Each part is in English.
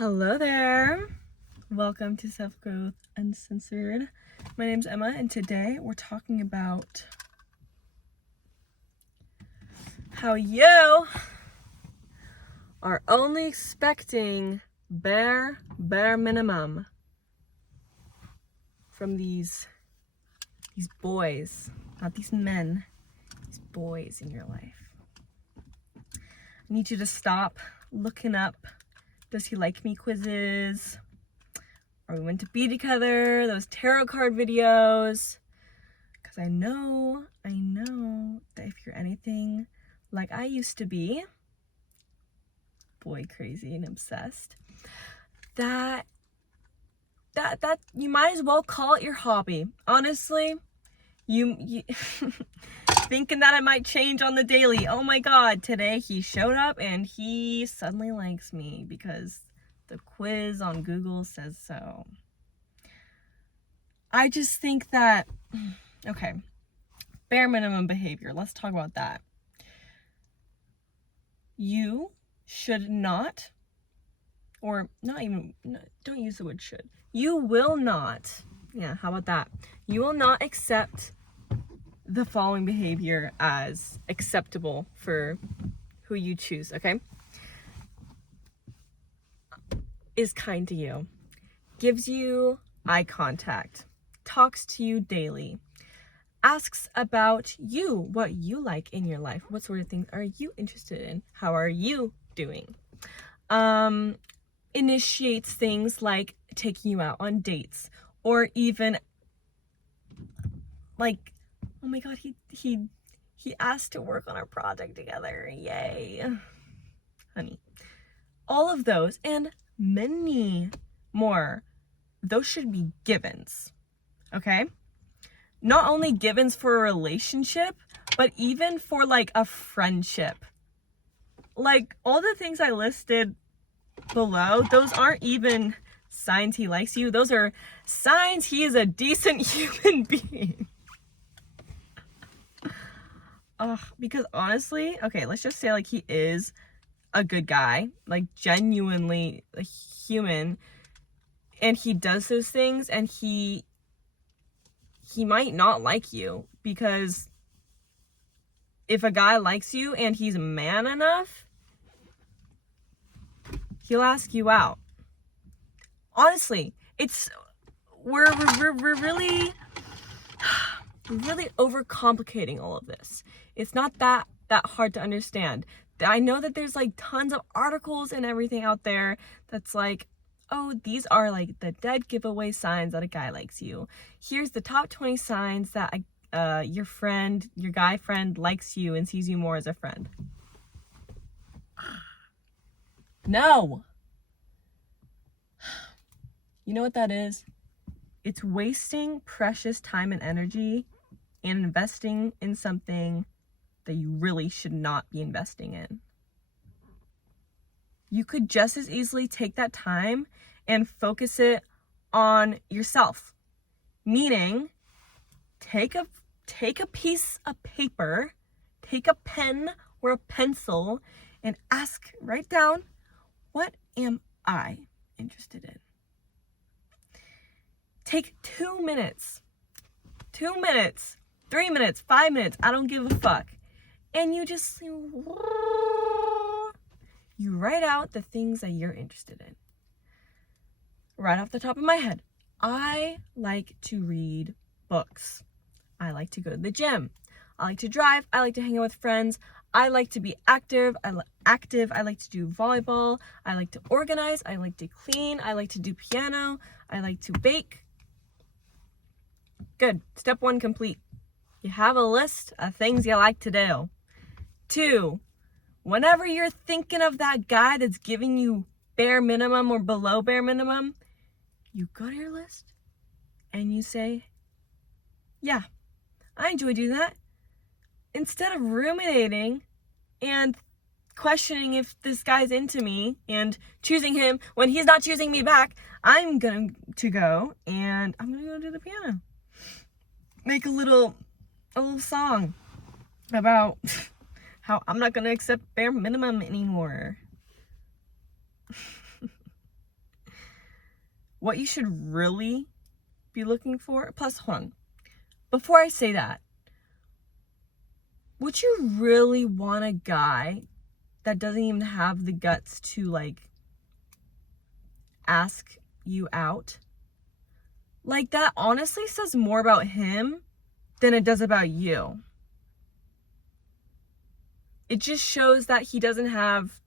Hello there. Welcome to Self Growth Uncensored. My name's Emma, and today we're talking about how you are only expecting bare minimum from these boys, not these men, these boys in your life. I need you to stop looking up does he like me quizzes, or we went to be together, those tarot card videos, because I know that if you're anything like I used to be, boy crazy and obsessed, that you might as well call it your hobby. Honestly, you thinking that it might change on the daily. Oh my god, today he showed up and he suddenly likes me because the quiz on Google says so. I just think that, okay, bare minimum behavior. Let's talk about that. You should not, or not even, don't use the word should. You will not, how about that? You will not accept the following behavior as acceptable for who you choose, okay? Is kind to you, gives you eye contact, talks to you daily, asks about you, what you like in your life, what sort of things are you interested in, how are you doing, initiates things like taking you out on dates, or even like, oh my god, he asked to work on our project together, yay, honey. All of those and many more, those should be givens, okay? Not only givens for a relationship, but even for like a friendship. Like all the things I listed below, those aren't even signs he likes you. Those are signs he is a decent human being. Because honestly, okay, let's just say like he is a good guy, like genuinely a human, and he does those things, and he might not like you, because if a guy likes you and he's man enough, he'll ask you out. Honestly, we're really overcomplicating all of this. It's not that hard to understand. I know that there's like tons of articles and everything out there that's like, oh, these are like the dead giveaway signs that a guy likes you. Here's the top 20 signs that your guy friend likes you and sees you more as a friend. No. You know what that is? It's wasting precious time and energy and investing in something that you really should not be investing in. You could just as easily take that time and focus it on yourself. Meaning, take a piece of paper, take a pen or a pencil, and write down, what am I interested in? Take 2 minutes, 3 minutes, 5 minutes, I don't give a fuck. And you just, you write out the things that you're interested in. Right off the top of my head, I like to read books. I like to go to the gym. I like to drive. I like to hang out with friends. I like to be active. I like to do volleyball. I like to organize. I like to clean. I like to do piano. I like to bake. Good. Step 1 complete. You have a list of things you like to do. 2, whenever you're thinking of that guy that's giving you bare minimum or below bare minimum, you go to your list and you say, yeah, I enjoy doing that. Instead of ruminating and questioning if this guy's into me and choosing him when he's not choosing me back, I'm going to go and I'm going to go do the piano. Make a little song about how I'm not going to accept bare minimum anymore. what you should really be looking for. Plus, hold on. Before I say that, would you really want a guy that doesn't even have the guts to like ask you out? Like, that honestly says more about him than it does about you. It just shows that he doesn't have,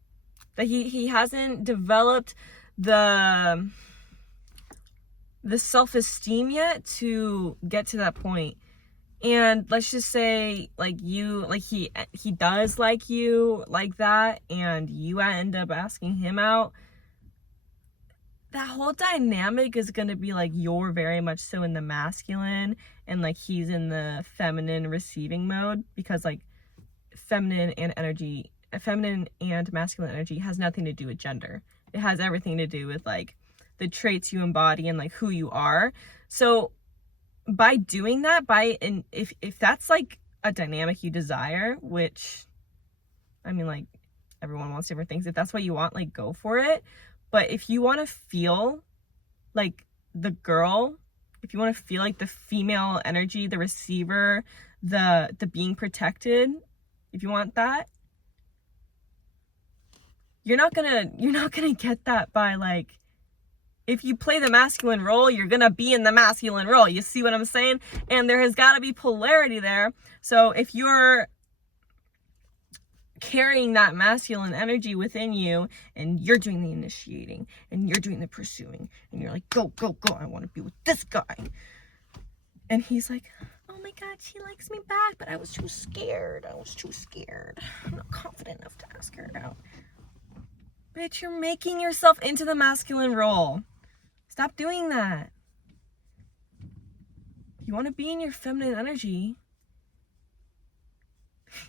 that he hasn't developed the self-esteem yet to get to that point. And let's just say like he does like you like that, and you end up asking him out. That whole dynamic is going to be like, you're very much so in the masculine and like he's in the feminine receiving mode, because like feminine and masculine energy has nothing to do with gender. It has everything to do with like the traits you embody and like who you are. So by doing that, if that's like a dynamic you desire, which I mean, like, everyone wants different things. If that's what you want, like, go for it. But if you want to feel like the girl, if you want to feel like the female energy, the receiver, the being protected, if you want that, you're not gonna get that by like, if you play the masculine role, you're gonna be in the masculine role. You see what I'm saying? And there has got to be polarity there. So if you're carrying that masculine energy within you, and you're doing the initiating, and you're doing the pursuing, and you're like, go, go, go, I want to be with this guy. And he's like, oh my God, she likes me back, but I was too scared. I'm not confident enough to ask her out. Bitch, you're making yourself into the masculine role. Stop doing that. If you want to be in your feminine energy,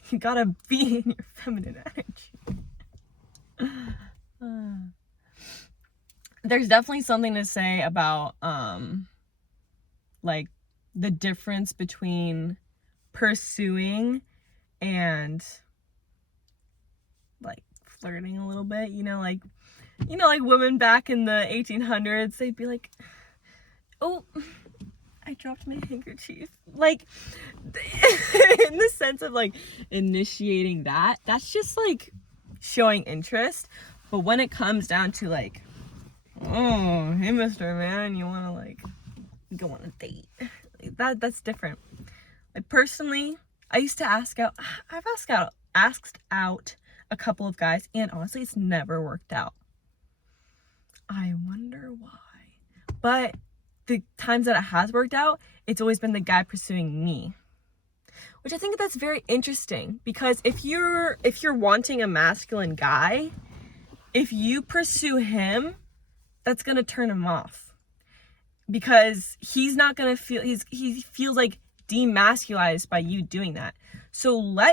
you gotta be in your feminine energy. There's definitely something to say about like the difference between pursuing and like flirting a little bit, like women back in the 1800s, they'd be like, oh, I dropped my handkerchief. Like, in the sense of like initiating that's just like showing interest. But when it comes down to like, oh, hey, Mr. Man, you want to like go on a date? That's different. Like, personally, I used to asked out a couple of guys, and honestly, it's never worked out. I wonder why. But the times that it has worked out, it's always been the guy pursuing me, which I think that's very interesting, because if you're wanting a masculine guy, if you pursue him, that's gonna turn him off, because he's not gonna feel, he feels like demasculized by you doing that. So allow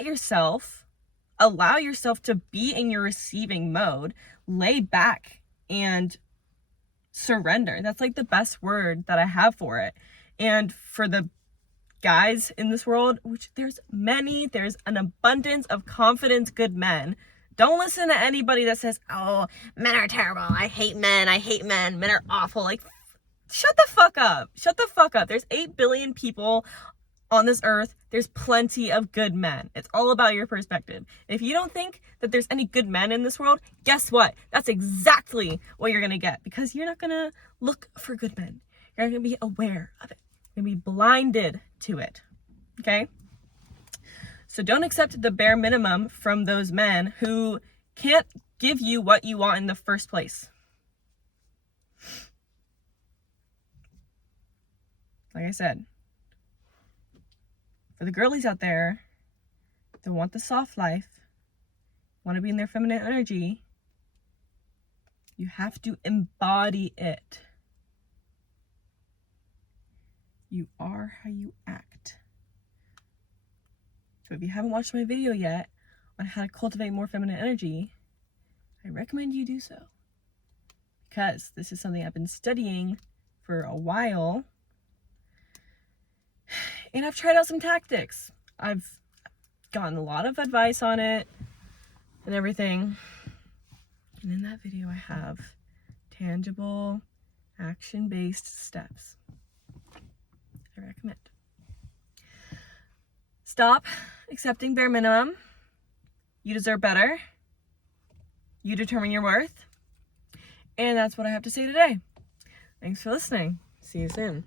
yourself to be in your receiving mode, lay back and surrender. That's like the best word that I have for it. And for the guys in this world, which there's an abundance of confident, good men. Don't listen to anybody that says, oh, men are terrible, I hate men, men are awful. Like, shut the fuck up. There's 8 billion people on this earth. There's plenty of good men. It's all about your perspective. If you don't think that there's any good men in this world, guess what? That's exactly what you're gonna get, because you're not gonna look for good men. You're not gonna be aware of it. You're gonna be blinded to it. Okay? So don't accept the bare minimum from those men who can't give you what you want in the first place. Like I said, for the girlies out there that want the soft life, want to be in their feminine energy, you have to embody it. You are how you act. So if you haven't watched my video yet on how to cultivate more feminine energy, I recommend you do so, because this is something I've been studying for a while, and I've tried out some tactics. I've gotten a lot of advice on it and everything. And in that video, I have tangible, Action-based steps. I recommend. Stop accepting bare minimum. You deserve better. You determine your worth. And that's what I have to say today. Thanks for listening. See you soon.